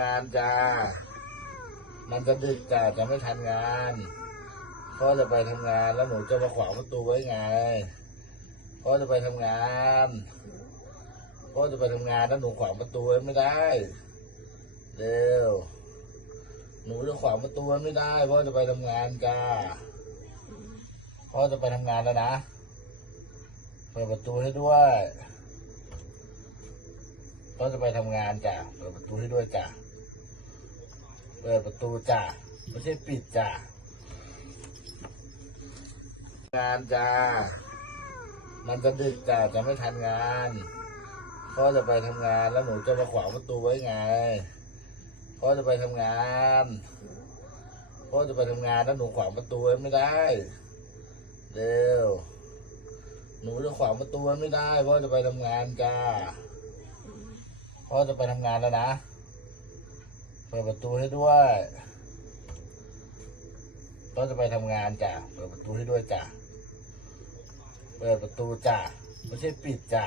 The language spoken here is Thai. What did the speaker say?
งานจ้า มันจะดึกจ้าจะไม่ทันงานพ่อจะไปทำงานแล้วหนูจะมาขวางประตูไว้ไงพ่อจะไปทำงานพ่อจะไปทำงานแล้วหนูขวางประตูไว้ไม่ได้ เร็ว หนูจะขวางประตูไว้ไม่ได้พ่อจะไปทำงานจ้า พ่อจะไปทำงานแล้วนะ เปิดประตูให้ด้วย พ่อจะไปทำงานจ้ะเปิดประตูให้ด้วยจ้ะเปิดประตูจ้ะไม่ใช่ปิดจ้ะงานจ้ามันจะดึกจ้ะจะไม่ทันงานพ่อจะไปทำงานแล้วหนูจะมาขวางประตูไว้ไงพ่อจะไปทำงานพ่อจะไปทำงานแล้วหนูขวางประตูไว้ไม่ได้เร็วหนูจะขวางประตูไว้ไม่ได้พ่อจะไปทำงานจ้า พ่อจะไปทำงานแล้วนะ เปิดประตูให้ด้วยพ่อจะไปทำงานจ้ะ เปิดประตูให้ด้วยจ้ะ เปิดประตูจ้ะ ไม่ใช่ปิดจ้ะ